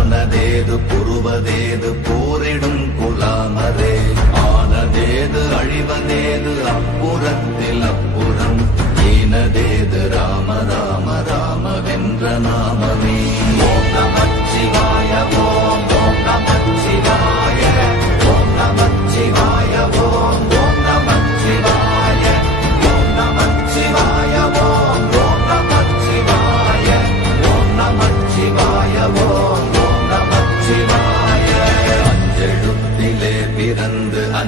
போனதேது புருவதேது போரிடும் குலாமரே. ஆனதேது அழிவதேது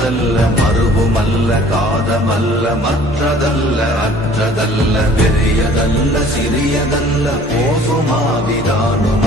மற்றதல்ல மறுபுமல்ல காதமல்ல மற்றதல்ல அற்றதல்ல பெரியதல்ல சிறியதல்ல போசுமாவிதானும்